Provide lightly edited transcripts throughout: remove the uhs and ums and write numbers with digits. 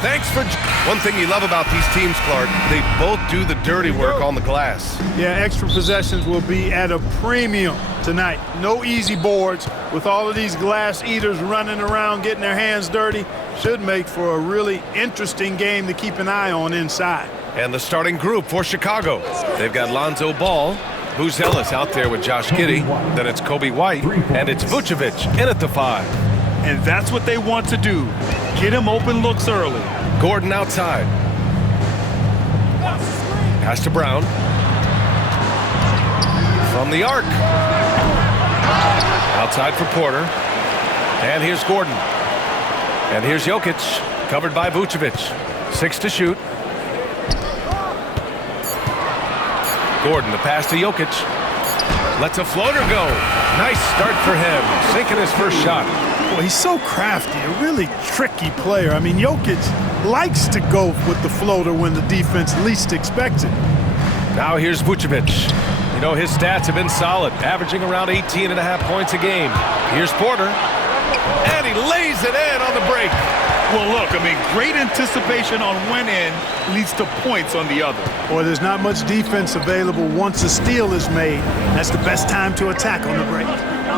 Thanks for... One thing you love about these teams, Clark, they both do the dirty work on the glass. Yeah, extra possessions will be at a premium tonight. No easy boards. With all of these glass eaters running around getting their hands dirty, should make for a really interesting game to keep an eye on inside. And the starting group for Chicago. They've got Lonzo Ball, Buzelis out there with Josh Giddey. Then it's Kobe White, and it's Vucevic in at the 5. And that's what they want to do. Get him open looks early. Gordon outside. Pass to Brown. From the arc. Outside for Porter. And here's Gordon. And here's Jokic, covered by Vucevic. 6 to shoot. Gordon, the pass to Jokic. Lets a floater go. Nice start for him. Sinking his first shot. Well, he's so crafty, a really tricky player. I mean, Jokic likes to go with the floater when the defense least expects it. Now here's Vucevic. You know, his stats have been solid, averaging around 18.5 points a game. Here's Porter. And he lays it in on the break. Well, look, I mean, great anticipation on one end leads to points on the other. Boy, there's not much defense available once a steal is made. That's the best time to attack on the break.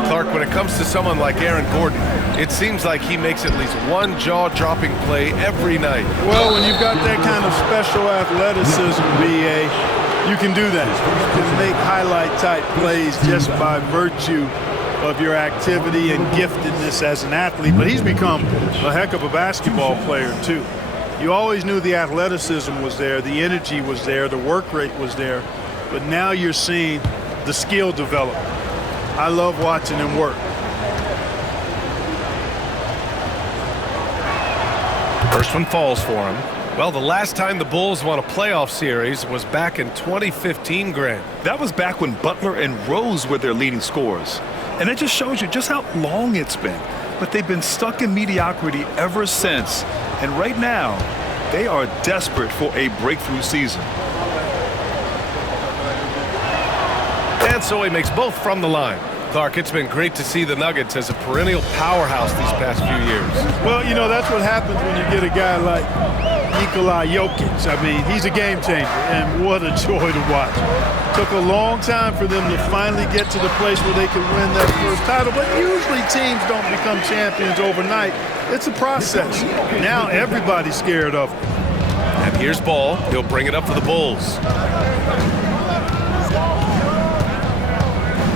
Clark, when it comes to someone like Aaron Gordon, it seems like he makes at least one jaw-dropping play every night. Well, when you've got that kind of special athleticism, B.A., you can do that. You can make highlight-type plays just by virtue of your activity and giftedness as an athlete. But he's become a heck of a basketball player, too. You always knew the athleticism was there, the energy was there, the work rate was there. But now you're seeing the skill develop. I love watching him work. First one falls for him. Well, the last time the Bulls won a playoff series was back in 2015, Grant. That was back when Butler and Rose were their leading scorers. And it just shows you just how long it's been. But they've been stuck in mediocrity ever since. And right now, they are desperate for a breakthrough season. And so he makes both from the line. Clark, it's been great to see the Nuggets as a perennial powerhouse these past few years. Well, you know, that's what happens when you get a guy like Nikola Jokic. I mean, he's a game changer, and what a joy to watch. Took a long time for them to finally get to the place where they could win that first title, but usually teams don't become champions overnight. It's a process. Now everybody's scared of him. And here's Ball. He'll bring it up for the Bulls.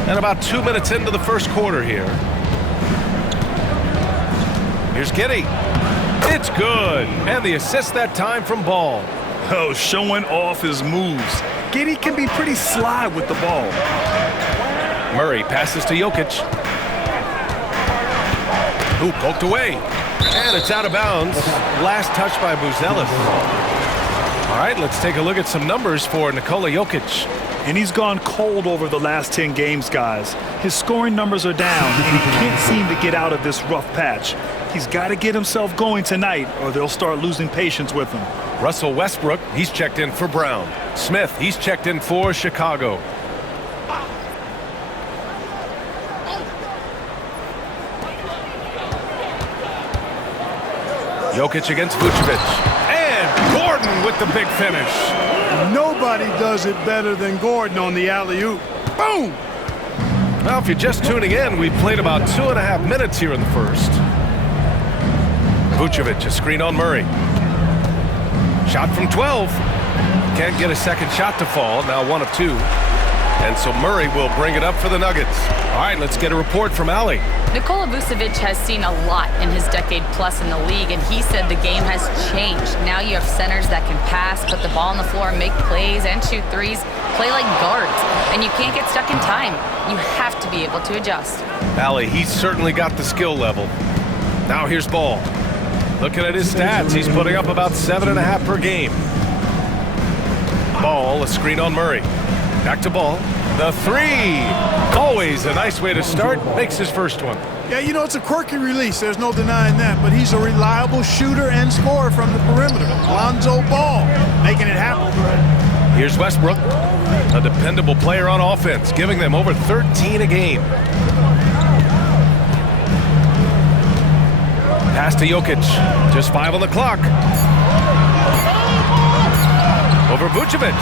And about 2 minutes into the first quarter here. Here's Giddey. It's good. And the assist that time from Ball. Oh, showing off his moves. Giddey can be pretty sly with the ball. Murray passes to Jokic. Ooh, poked away. And it's out of bounds. Last touch by Buzelis. All right, let's take a look at some numbers for Nikola Jokic. And he's gone cold over the last 10 games, guys. His scoring numbers are down, and he can't seem to get out of this rough patch. He's got to get himself going tonight, or they'll start losing patience with him. Russell Westbrook, he's checked in for Brown. Smith, he's checked in for Chicago. Jokic against Vucevic. And Gordon with the big finish. Nobody does it better than Gordon on the alley-oop. Boom! Well, if you're just tuning in, we played about 2.5 minutes here in the first. Vucevic, a screen on Murray. Shot from 12. Can't get a second shot to fall. Now 1 of 2. And so Murray will bring it up for the Nuggets. All right, let's get a report from Allie. Nikola Vucevic has seen a lot in his decade plus in the league, and he said the game has changed. Now you have centers that can pass, put the ball on the floor, make plays, and shoot threes, play like guards, and you can't get stuck in time. You have to be able to adjust. Allie, he's certainly got the skill level. Now here's Ball. Looking at his stats, he's putting up about 7.5 per game. Ball, a screen on Murray. Back to Ball. The 3. Always a nice way to start. Makes his first one. Yeah, you know, it's a quirky release. There's no denying that. But he's a reliable shooter and scorer from the perimeter. Lonzo Ball making it happen. Here's Westbrook, a dependable player on offense, giving them over 13 a game. Pass to Jokic. Just 5 on the clock. Over Vucevic.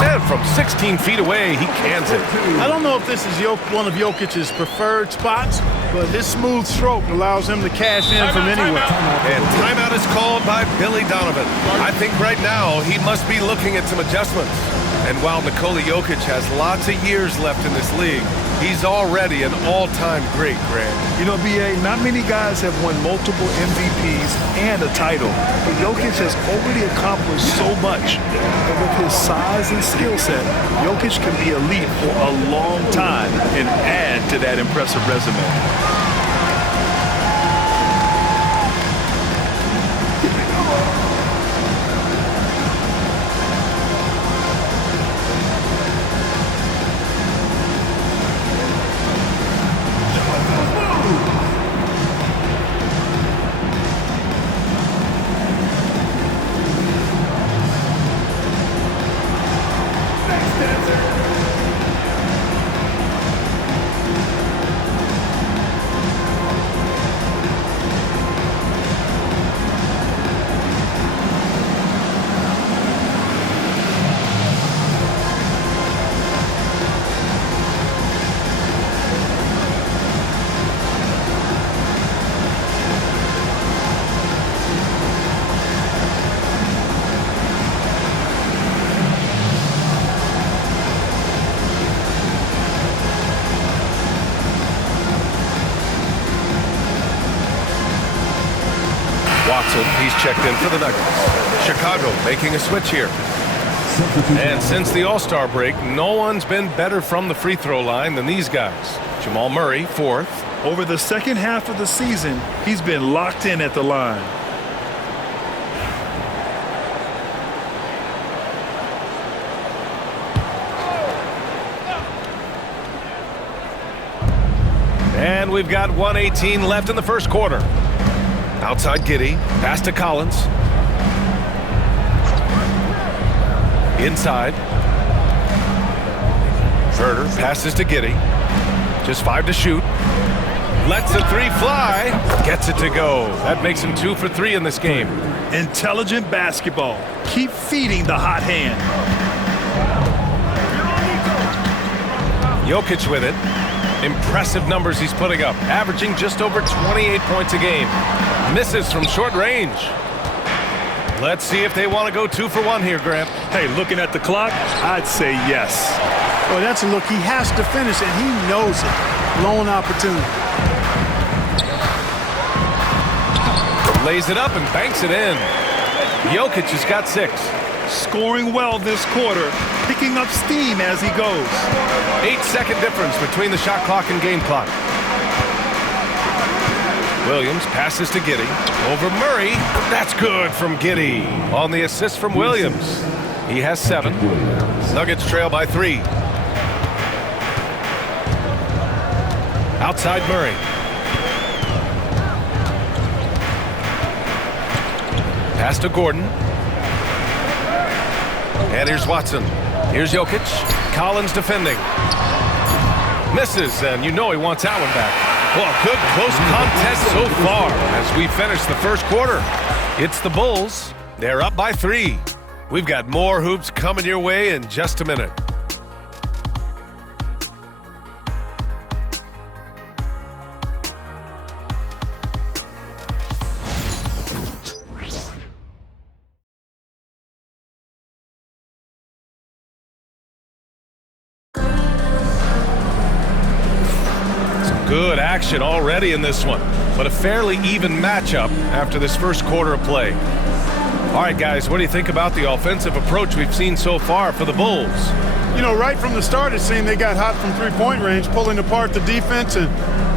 And from 16 feet away, he cans it. I don't know if this is one of Jokic's preferred spots, but his smooth stroke allows him to cash in from anywhere. And timeout is called by Billy Donovan. I think right now he must be looking at some adjustments. And while Nikola Jokic has lots of years left in this league, he's already an all-time great, Grant. You know, B.A., not many guys have won multiple MVPs and a title, but Jokic has already accomplished so much. And with his size and skill set, Jokic can be elite for a long time and add to that impressive resume. Watson, he's checked in for the Nuggets. Chicago making a switch here. And since the All-Star break, no one's been better from the free throw line than these guys. Jamal Murray, fourth. Over the second half of the season, he's been locked in at the line. And we've got 1:18 left in the first quarter. Outside Giddey, pass to Collins. Inside. Herder passes to Giddey. Just 5 to shoot. Lets the 3 fly. Gets it to go. That makes him 2 for 3 in this game. Intelligent basketball. Keep feeding the hot hand. Jokic with it. Impressive numbers he's putting up, averaging just over 28 points a game. Misses from short range. Let's see if they want to go 2 for 1 here, Grant. Hey, looking at the clock, I'd say yes. Boy, that's a look he has to finish, and he knows it. Lone opportunity. Lays it up and banks it in. Jokic has got 6. Scoring well this quarter, picking up steam as he goes. 8-second difference between the shot clock and game clock. Williams passes to Giddey. Over Murray. That's good from Giddey. On the assist from Williams. He has 7. Nuggets trail by 3. Outside Murray. Pass to Gordon. And here's Watson. Here's Jokic. Collins defending. Misses, and you know he wants that one back. Well, good close contest so far as we finish the first quarter. It's the Bulls. They're up by 3. We've got more hoops coming your way in just a minute. Good action already in this one, but a fairly even matchup after this first quarter of play. All right, guys, what do you think about the offensive approach we've seen so far for the Bulls? You know, right from the start, it seemed they got hot from three-point range, pulling apart the defense and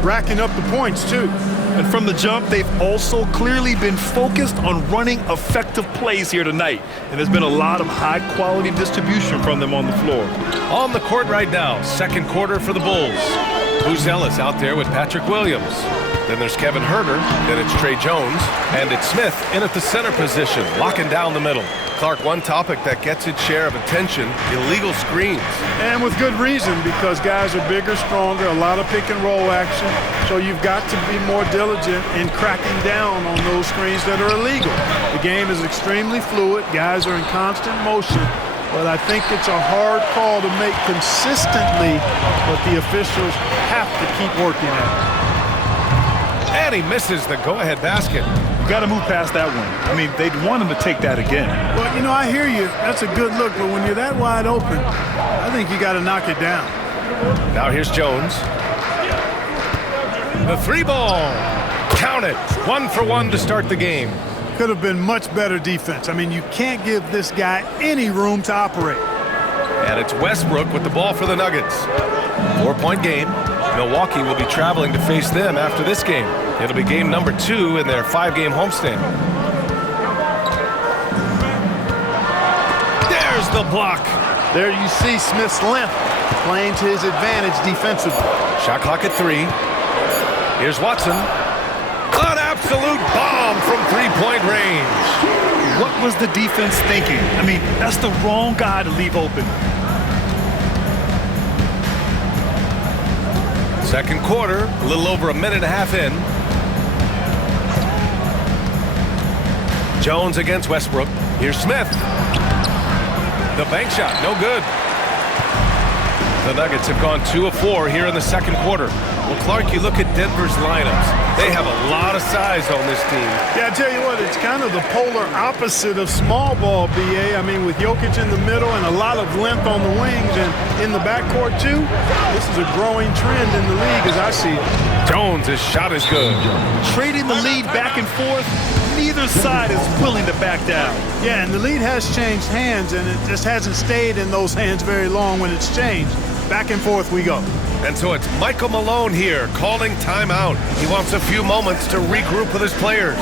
racking up the points, too. And from the jump, they've also clearly been focused on running effective plays here tonight. And there's been a lot of high-quality distribution from them on the floor. On the court right now, second quarter for the Bulls. Bruce Ellis out there with Patrick Williams. Then there's Kevin Huerter. Then it's Trey Jones. And it's Smith in at the center position, locking down the middle. Clark, one topic that gets its share of attention, illegal screens. And with good reason, because guys are bigger, stronger, a lot of pick and roll action. So you've got to be more diligent in cracking down on those screens that are illegal. The game is extremely fluid. Guys are in constant motion. But I think it's a hard call to make consistently, but the officials have to keep working at it. And he misses the go-ahead basket. You got to move past that one. I mean, they'd want him to take that again. Well, you know, I hear you. That's a good look, but when you're that wide open, I think you got to knock it down. Now here's Jones. The three ball. Count it. 1 for 1 to start the game. Could have been much better defense. I mean, you can't give this guy any room to operate. And it's Westbrook with the ball for the Nuggets. 4-point game. Milwaukee will be traveling to face them after this game. It'll be game number 2 in their 5-game homestand. There's the block. There you see Smith's length playing to his advantage defensively. Shot clock at 3. Here's Watson. An absolute bomb from 3-point range. What was the defense thinking? I mean, that's the wrong guy to leave open. Second quarter, a little over a minute and a half in. Jones against Westbrook. Here's Smith. The bank shot, no good. The Nuggets have gone 2 of 4 here in the second quarter. Well, Clark, you look at Denver's lineups. They have a lot of size on this team. Yeah, I tell you what, it's kind of the polar opposite of small ball, B.A. I mean, with Jokic in the middle and a lot of length on the wings and in the backcourt, too, this is a growing trend in the league as I see it. Jones, his shot is good. Trading the lead back and forth, neither side is willing to back down. Yeah, and the lead has changed hands, and it just hasn't stayed in those hands very long when it's changed. Back and forth we go. And so it's Michael Malone here calling timeout. He wants a few moments to regroup with his players.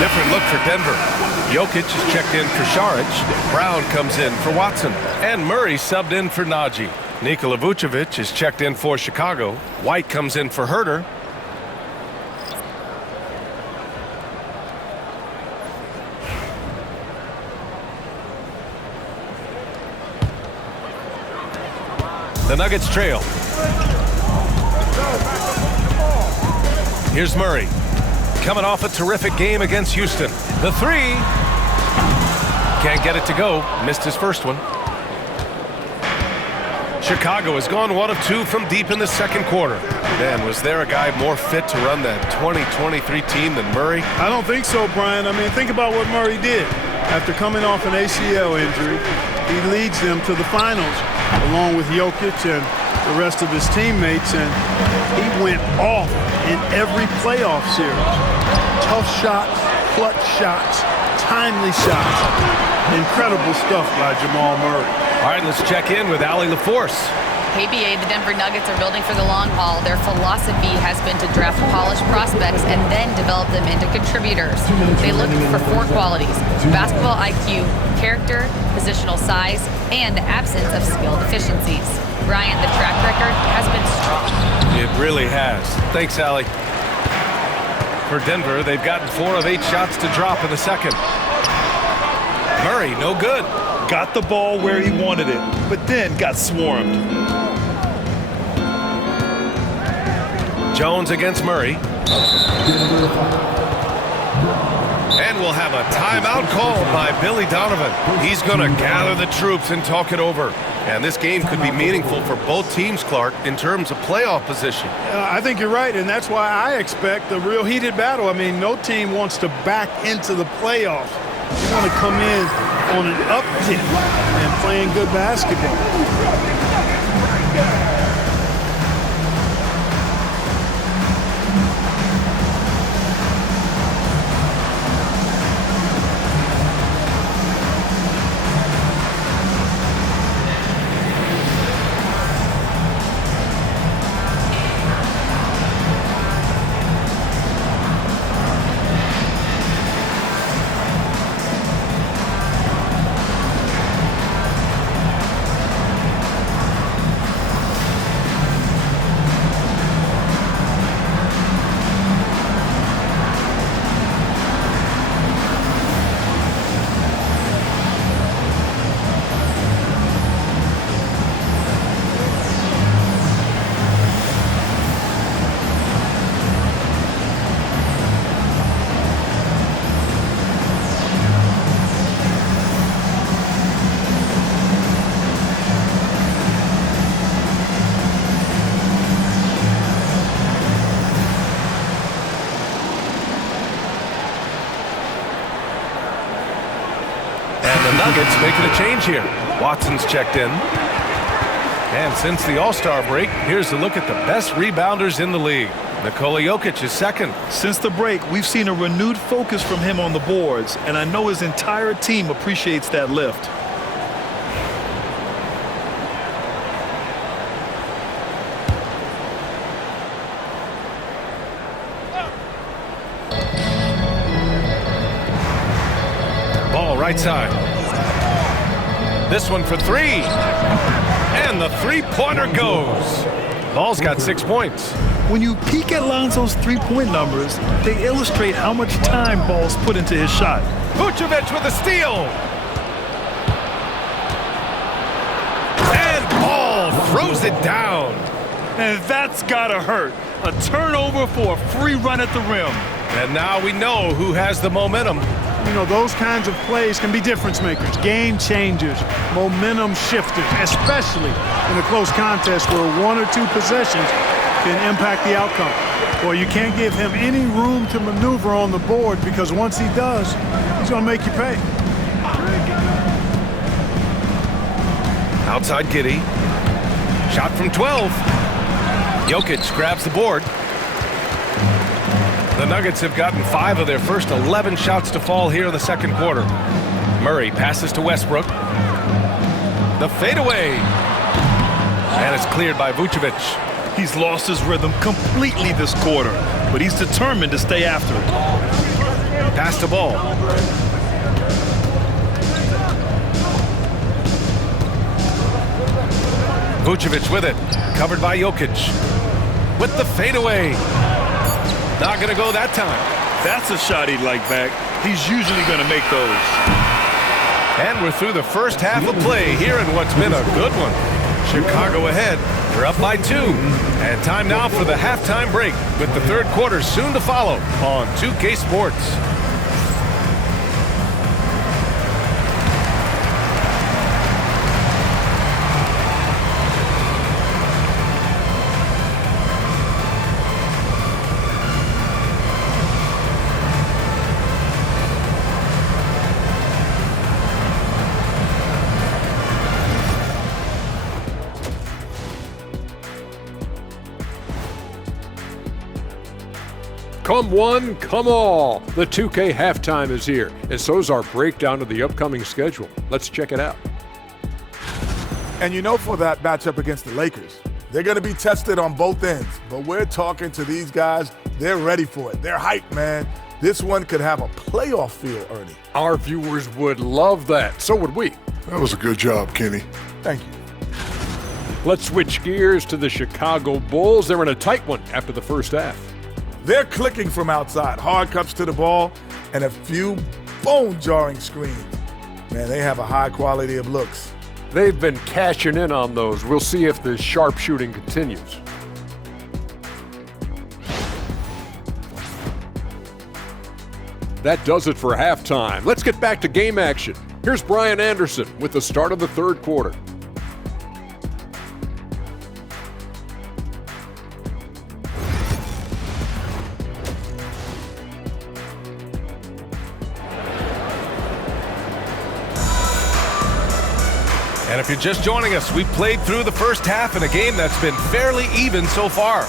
Different look for Denver. Jokic is checked in for Šarić. Brown comes in for Watson. And Murray subbed in for Nagy. Nikola Vucevic is checked in for Chicago. White comes in for Huerter. The Nuggets trail. Here's Murray. Coming off a terrific game against Houston. The three. Can't get it to go. Missed his first one. Chicago has gone 1 of 2 from deep in the second quarter. Man, was there a guy more fit to run that 2023 team than Murray? I don't think so, Brian. I mean, think about what Murray did. After coming off an ACL injury, he leads them to the finals along with Jokic and the rest of his teammates, and he went off in every playoff series. Tough shots, clutch shots, timely shots. Incredible stuff by Jamal Murray. All right, let's check in with Allie LaForce. KBA, the Denver Nuggets are building for the long haul. Their philosophy has been to draft polished prospects and then develop them into contributors. They look for 4 qualities: basketball IQ, character, positional size, and the absence of skill deficiencies. Bryant, the track record has been strong. It really has. Thanks, Allie. For Denver, they've gotten 4 of 8 shots to drop in the second. Murray, no good. Got the ball where he wanted it, but then got swarmed. Jones against Murray. And we'll have a timeout called by Billy Donovan. He's going to gather the troops and talk it over. And this game could be meaningful for both teams, Clark, in terms of playoff position. I think you're right, and that's why I expect a real heated battle. I mean, no team wants to back into the playoffs. You want to come in on an uptick and playing good basketball. Nuggets making a change here. Watson's checked in. And since the All-Star break, here's a look at the best rebounders in the league. Nikola Jokic is second. Since the break, we've seen a renewed focus from him on the boards, and I know his entire team appreciates that lift. Ball right side. This one for 3. And the three-pointer goes. Ball's got 6 points. When you peek at Lonzo's three-point numbers, they illustrate how much time Ball's put into his shot. Vucevic with a steal. And Ball throws it down. And that's gotta hurt. A turnover for a free run at the rim. And now we know who has the momentum. You know, those kinds of plays can be difference makers, game changers, momentum shifters, especially in a close contest where 1 or 2 possessions can impact the outcome. Well, you can't give him any room to maneuver on the board because once he does, he's going to make you pay. Outside Giddey. Shot from 12. Jokic grabs the board. The Nuggets have gotten 5 of their first 11 shots to fall here in the second quarter. Murray passes to Westbrook. The fadeaway. And it's cleared by Vucevic. He's lost his rhythm completely this quarter, but he's determined to stay after it. Pass the ball. Vucevic with it. Covered by Jokic. With the fadeaway. Not going to go that time. That's a shot he'd like back. He's usually going to make those. And we're through the first half of play here in what's been a good one. Chicago ahead. They're up by 2. And time now for the halftime break with the third quarter soon to follow on 2K Sports. Come one, come all. The 2K halftime is here, and so is our breakdown of the upcoming schedule. Let's check it out. And you know, for that matchup against the Lakers, they're going to be tested on both ends. But we're talking to these guys, they're ready for it. They're hyped, man. This one could have a playoff feel, Ernie. Our viewers would love that. So would we. That was a good job, Kenny. Thank you. Let's switch gears to the Chicago Bulls. They're in a tight one after the first half. They're clicking from outside, hard cuts to the ball, and a few bone-jarring screens. Man, they have a high quality of looks. They've been cashing in on those. We'll see if the sharpshooting continues. That does it for halftime. Let's get back to game action. Here's Brian Anderson with the start of the third quarter. And if you're just joining us, we've played through the first half in a game that's been fairly even so far.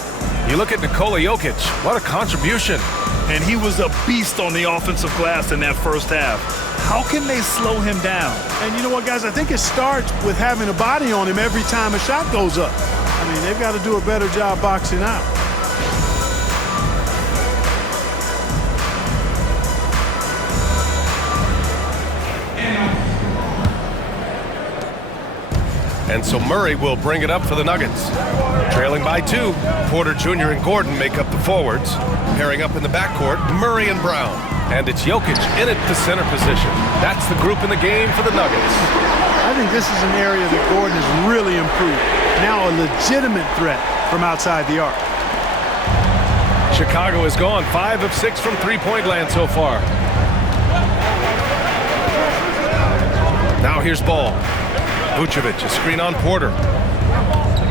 You look at Nikola Jokic, what a contribution. And he was a beast on the offensive glass in that first half. How can they slow him down? And you know what, guys? I think it starts with having a body on him every time a shot goes up. I mean, they've got to do a better job boxing out. And so Murray will bring it up for the Nuggets. Trailing by 2, Porter Jr. and Gordon make up the forwards. Pairing up in the backcourt, Murray and Brown. And it's Jokic in at the center position. That's the group in the game for the Nuggets. I think this is an area that Gordon has really improved. Now a legitimate threat from outside the arc. Chicago has gone 5 of 6 from three-point land so far. Now here's Ball. Vucevic, a screen on Porter.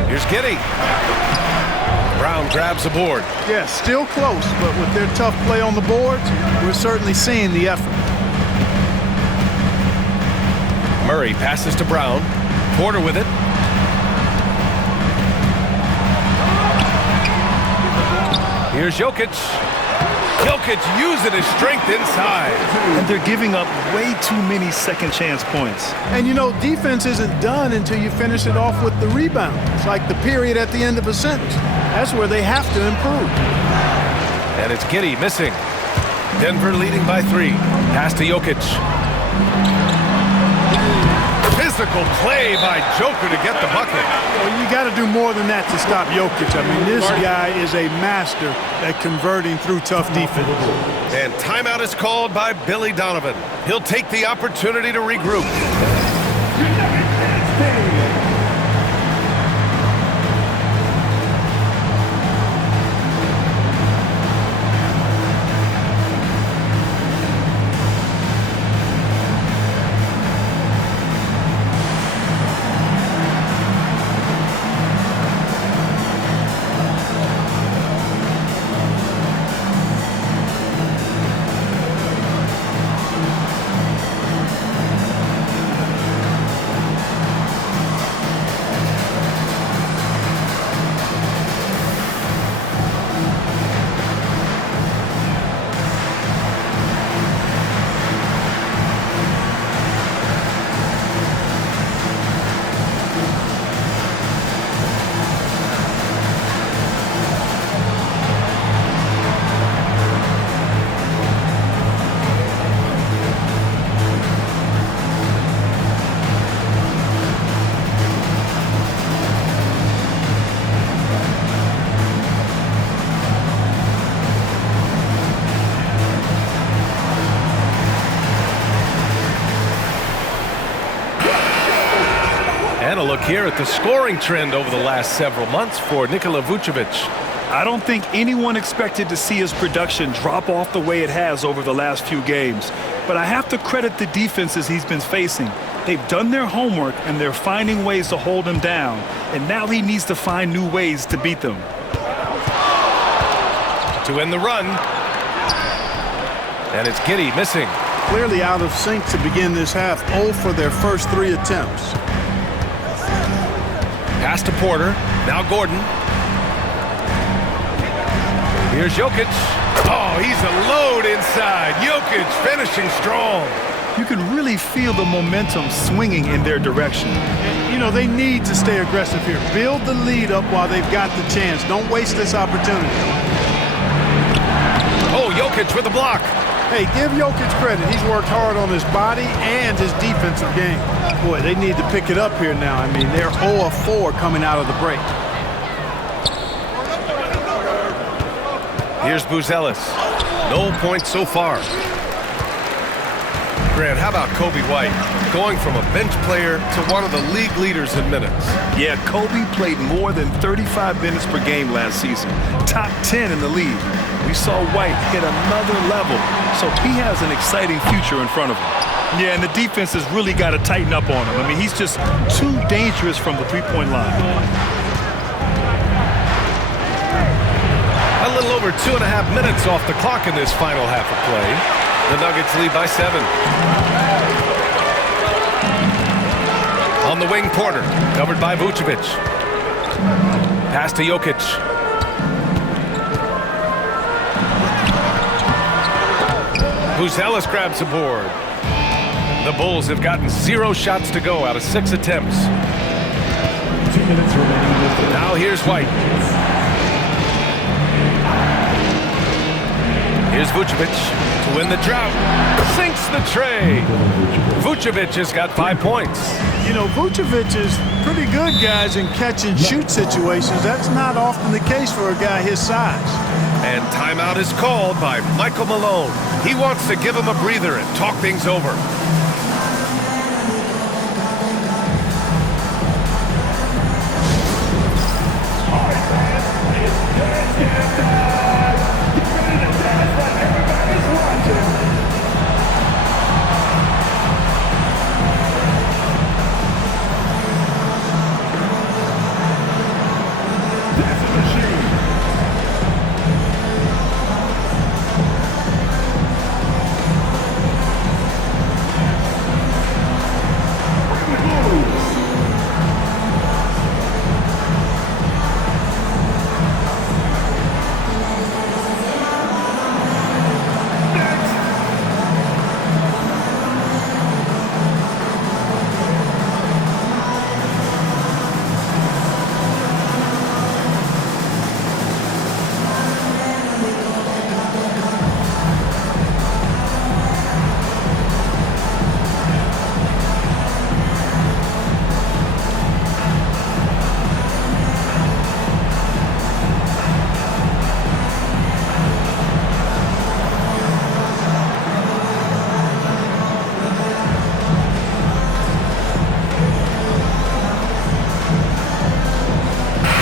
Here's Giddey. Brown grabs the board. Yeah, still close, but with their tough play on the boards, we're certainly seeing the effort. Murray passes to Brown. Porter with it. Here's Jokic. Jokic using his strength inside. And they're giving up way too many second chance points. And you know, defense isn't done until you finish it off with the rebound. It's like the period at the end of a sentence. That's where they have to improve. And it's Giddey missing. Denver leading by 3. Pass to Jokic. Physical play by Joker to get the bucket. Well, you got to do more than that to stop Jokic. I mean, this guy is a master at converting through tough defense. And timeout is called by Billy Donovan. He'll take the opportunity to regroup. And a look here at the scoring trend over the last several months for Nikola Vucevic. I don't think anyone expected to see his production drop off the way it has over the last few games. But I have to credit the defenses he's been facing. They've done their homework, and they're finding ways to hold him down. And now he needs to find new ways to beat them. To end the run. And it's Giddey missing. Clearly out of sync to begin this half. 0 for their first 3 attempts. Pass to Porter. Now Gordon. Here's Jokic. Oh, he's a load inside. Jokic finishing strong. You can really feel the momentum swinging in their direction. You know, they need to stay aggressive here. Build the lead up while they've got the chance. Don't waste this opportunity. Oh, Jokic with the block. Hey, give Jokic credit. He's worked hard on his body and his defensive game. Boy, they need to pick it up here now. I mean, they're 0 of 4 coming out of the break. Here's Buzelis. No points so far. Grant, how about Kobe White? Going from a bench player to one of the league leaders in minutes. Yeah, Kobe played more than 35 minutes per game last season. Top 10 in the league. We saw White hit another level, so he has an exciting future in front of him. Yeah, and the defense has really got to tighten up on him. I mean, he's just too dangerous from the three-point line. A little over 2.5 minutes off the clock in this final half of play. The Nuggets lead by 7. On the wing, Porter, covered by Vucevic. Pass to Jokic. Buzelis grabs the board. The Bulls have gotten 0 shots to go out of 6 attempts. 2 minutes remaining. Now here's White. Here's Vucevic to win the drought. Sinks the tray. Vucevic has got 5 points. You know, Vucevic is pretty good, guys, in catch-and-shoot situations. That's not often the case for a guy his size. And timeout is called by Michael Malone. He wants to give him a breather and talk things over.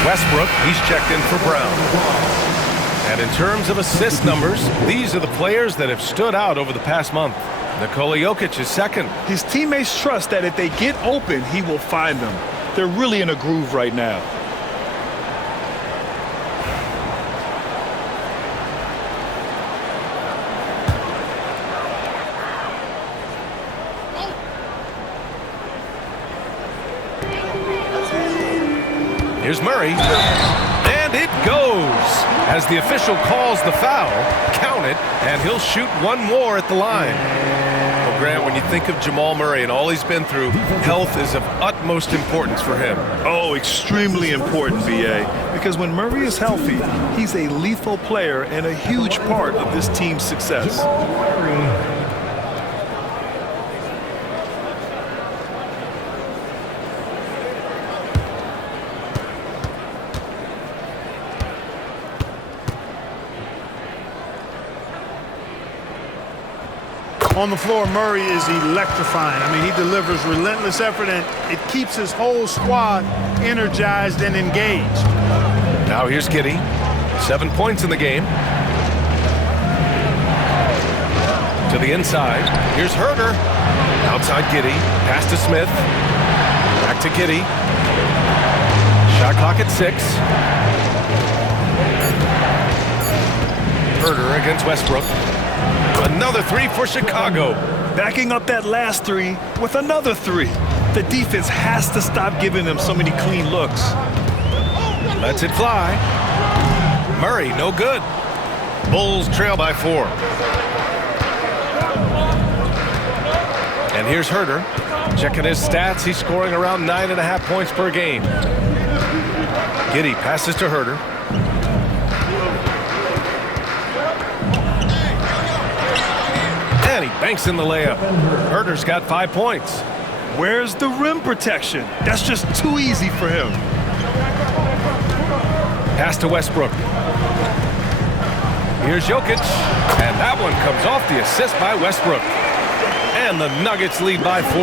Westbrook, he's checked in for Brown. And in terms of assist numbers, these are the players that have stood out over the past month. Nikola Jokic is second. His teammates trust that if they get open, he will find them. They're really in a groove right now. Here's Murray, and it goes. As the official calls the foul, count it, and he'll shoot one more at the line. Well, Grant, when you think of Jamal Murray and all he's been through, health is of utmost importance for him. Oh, extremely important, B.A., because when Murray is healthy, he's a lethal player and a huge part of this team's success. On the floor, Murray is electrifying. I mean, he delivers relentless effort, and it keeps his whole squad energized and engaged. Now here's Giddey. 7 points in the game. To the inside. Here's Herter. Outside Giddey. Pass to Smith. Back to Giddey. Shot clock at 6. Herter against Westbrook. Another 3 for Chicago. Backing up that last 3 with another 3. The defense has to stop giving them so many clean looks. Lets it fly. Murray, no good. Bulls trail by 4. And here's Herter. Checking his stats, he's scoring around 9.5 points per game. Giddey passes to Herter. And he banks in the layup. Herter's got 5 points. Where's the rim protection? That's just too easy for him. Pass to Westbrook. Here's Jokic, and that one comes off the assist by Westbrook. And the Nuggets lead by 4.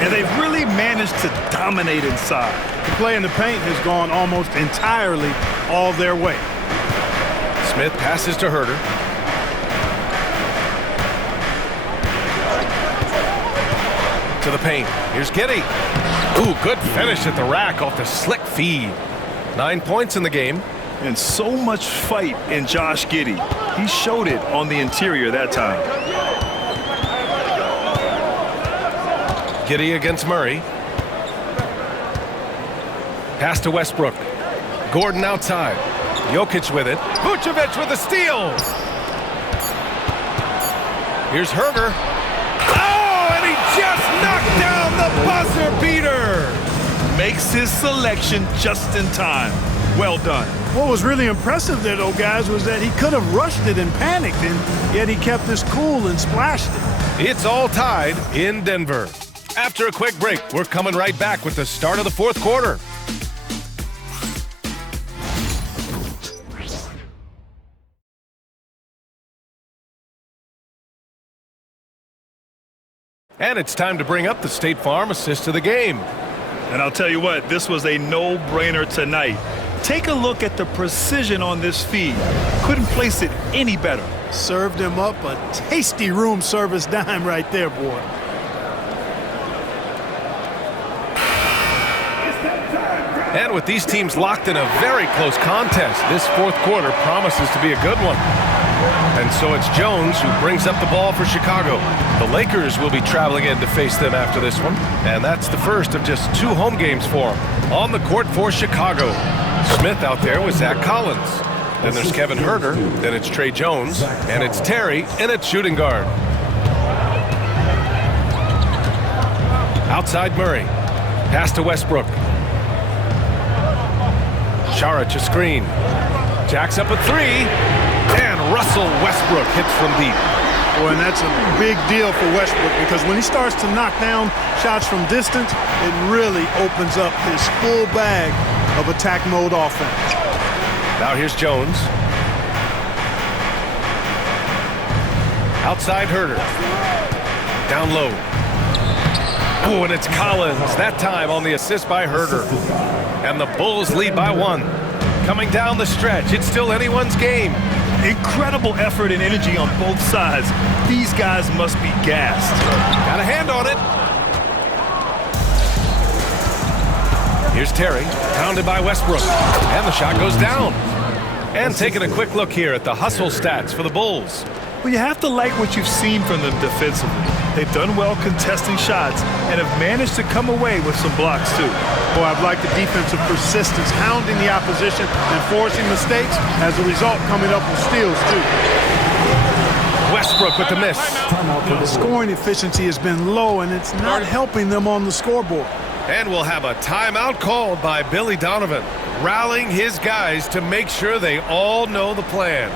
And they've really managed to dominate inside. The play in the paint has gone almost entirely all their way. Smith passes to Herter. To the paint. Here's Giddey. Ooh, good finish at the rack off the slick feed. 9 points in the game. And so much fight in Josh Giddey. He showed it on the interior that time. Giddey against Murray. Pass to Westbrook. Gordon outside. Jokic with it. Vucevic with a steal. Here's Herter. Oh, and he just knocked down the buzzer beater. Makes his selection just in time. Well done. What was really impressive there, though, guys, was that he could have rushed it and panicked, and yet he kept his cool and splashed it. It's all tied in Denver. After a quick break, we're coming right back with the start of the fourth quarter. And it's time to bring up the State Farm assist of the game. And I'll tell you what, this was a no-brainer tonight. Take a look at the precision on this feed. Couldn't place it any better. Served him up a tasty room service dime right there, boy. And with these teams locked in a very close contest, this fourth quarter promises to be a good one. And so it's Jones who brings up the ball for Chicago. The Lakers will be traveling in to face them after this one. And that's the first of just 2 home games for them. On the court for Chicago, Smith out there with Zach Collins. Then there's Kevin Herter. Then it's Trey Jones. And it's Terry in at shooting guard. Outside Murray. Pass to Westbrook. Saric a screen. Jacks up a 3. And Russell Westbrook hits from deep. Boy, and that's a big deal for Westbrook because when he starts to knock down shots from distance, it really opens up his full bag of attack mode offense. Now here's Jones. Outside Herter. Down low. Oh, and it's Collins. That time on the assist by Herter. And the Bulls lead by 1. Coming down the stretch, it's still anyone's game. Incredible effort and energy on both sides. These guys must be gassed. Got a hand on it. Here's Terry, pounded by Westbrook. And the shot goes down. And taking a quick look here at the hustle stats for the Bulls. Well, you have to like what you've seen from them defensively. They've done well contesting shots and have managed to come away with some blocks, too. Boy, I've liked the defensive persistence, hounding the opposition and forcing mistakes. As a result, coming up with steals, too. Westbrook with the miss. The scoring efficiency has been low, and it's not helping them on the scoreboard. And we'll have a timeout called by Billy Donovan, rallying his guys to make sure they all know the plan.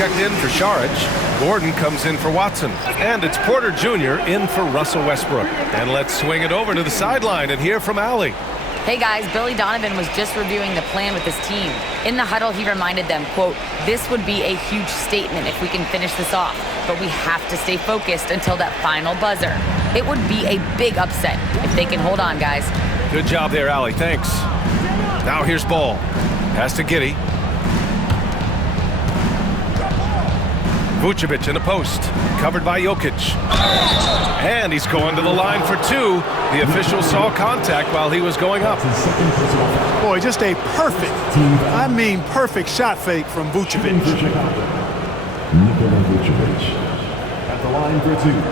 checked in for Saric. Gordon comes in for Watson. And it's Porter Jr. in for Russell Westbrook. And let's swing it over to the sideline and hear from Allie. Hey guys, Billy Donovan was just reviewing the plan with his team. In the huddle, he reminded them, quote, "This would be a huge statement if we can finish this off, but we have to stay focused until that final buzzer. It would be a big upset if they can hold on, guys." Good job there, Allie. Thanks. Now here's Ball. Pass to Giddey. Vucevic in the post. Covered by Jokic. And he's going to the line for two. The official saw contact while he was going up. Boy, just a perfect shot fake from Vucevic. Nikola Vucevic at the line for two.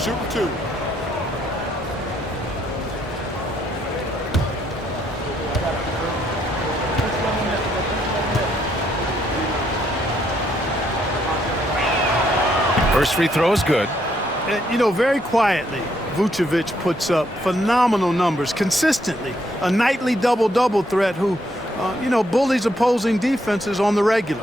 Shooting two. First free throw is good. You know, very quietly, Vucevic puts up phenomenal numbers consistently. A nightly double-double threat who, bullies opposing defenses on the regular.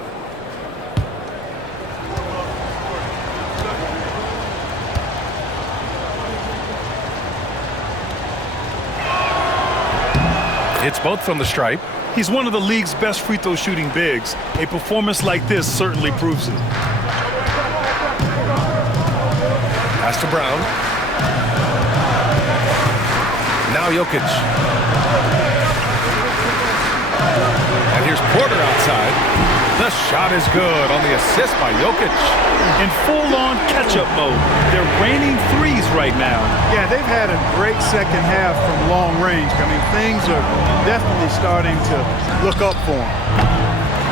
It's both from the stripe. He's one of the league's best free throw shooting bigs. A performance like this certainly proves it. Pass to Brown. Now Jokic. And here's Porter outside. The shot is good on the assist by Jokic. In full-on catch-up mode. They're raining threes right now. Yeah, they've had a great second half from long range. I mean, things are definitely starting to look up for them.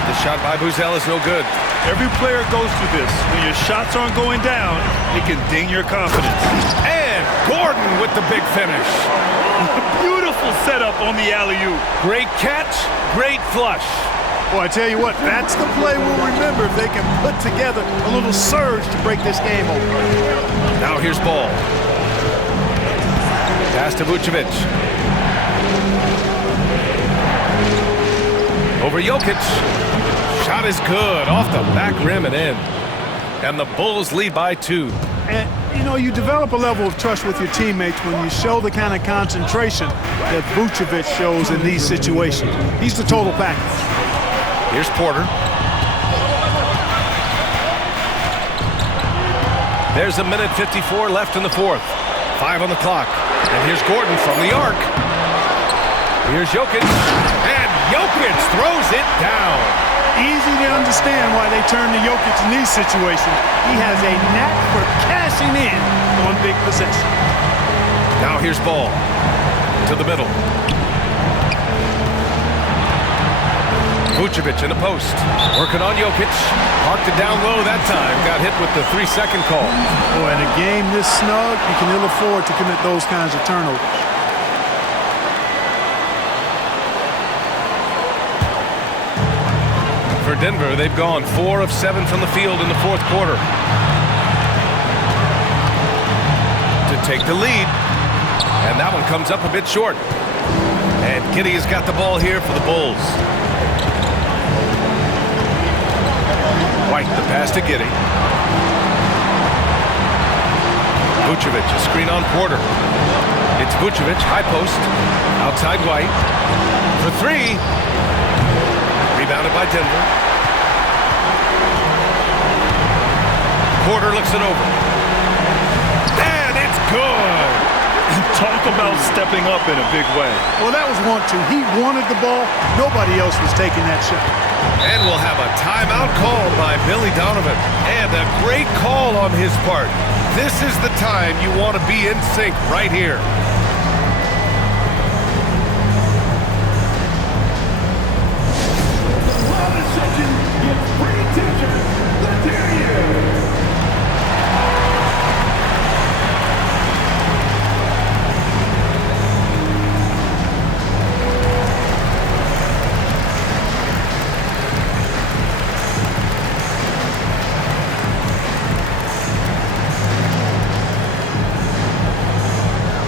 The shot by Buzel is no good. Every player goes through this. When your shots aren't going down, it can ding your confidence. And Gordon with the big finish. Beautiful setup on the alley-oop. Great catch, great flush. Boy, I tell you what, that's the play we'll remember if they can put together a little surge to break this game open. Now here's Ball. Pass to Vucevic. Over Jokic. Shot is good, off the back rim and in. And the Bulls lead by 2. And, you develop a level of trust with your teammates when you show the kind of concentration that Vucevic shows in these situations. He's the total package. Here's Porter. There's 1:54 left in the fourth. 5 on the clock. And here's Gordon from the arc. Here's Jokic. And Jokic throws it down. Easy to understand why they turn to Jokic in these situations. He has a knack for cashing in on big possession. Now here's Ball to the middle. Vucevic in the post. Working on Jokic. Parked it down low that time. Got hit with the 3-second call. Boy, in a game this snug, you can ill afford to commit those kinds of turnovers. For Denver, they've gone 4 of 7 from the field in the fourth quarter to take the lead. And that one comes up a bit short. And Giddey has got the ball here for the Bulls. White, the pass to Giddey. Vucevic, a screen on Porter. It's Vucevic, high post. Outside White. For 3. Rebounded by Denver. Porter looks it over. And it's good. Talk about stepping up in a big way. Well, that was 1-2. He wanted the ball. Nobody else was taking that shot. And we'll have a timeout called by Billy Donovan. And a great call on his part. This is the time you want to be in sync right here.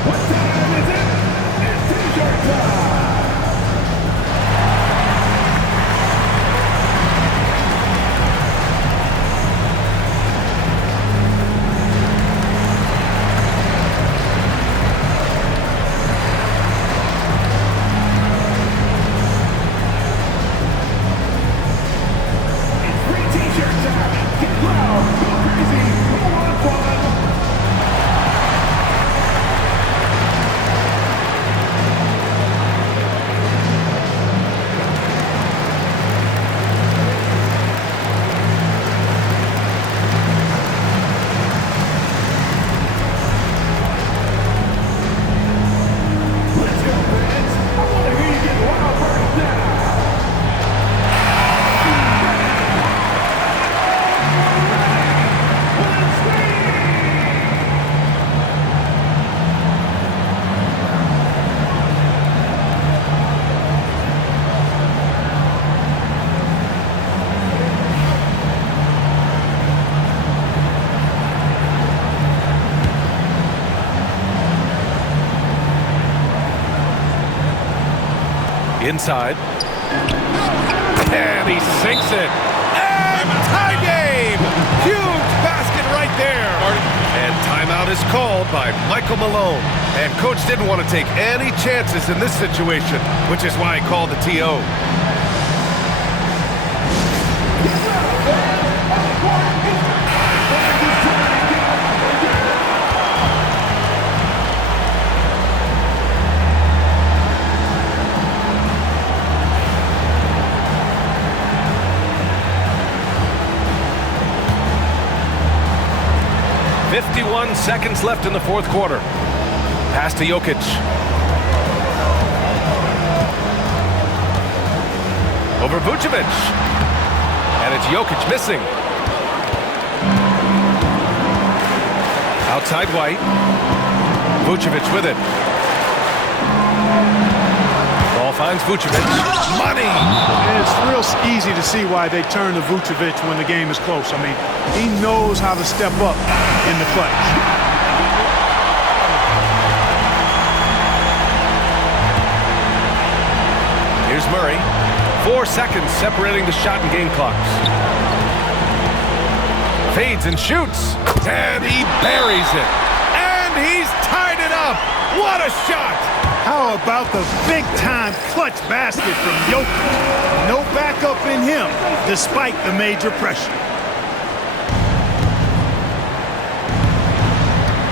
What Inside. And he sinks it. And tie game! Huge basket right there. And timeout is called by Michael Malone. And coach didn't want to take any chances in this situation, which is why he called the TO. Seconds left in the fourth quarter. Pass to Jokic. Over Vucevic. And it's Jokic missing. Outside White. Vucevic with it. Ball finds Vucevic. Money! And it's real easy to see why they turn to Vucevic when the game is close. I mean, he knows how to step up in the clutch. Here's Murray. 4 seconds separating the shot and game clocks. Fades and shoots. And he buries it. And he's tied it up. What a shot! How about the big-time clutch basket from Jokic? No backup in him, despite the major pressure.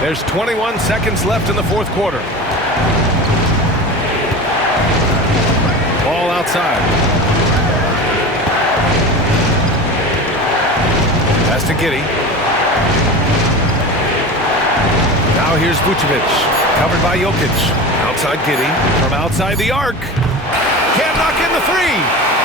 There's 21 seconds left in the fourth quarter. Ball outside. Pass to Giddey. Now here's Vucevic. Covered by Jokic. Outside Giddey. From outside the arc. Can't knock in the three.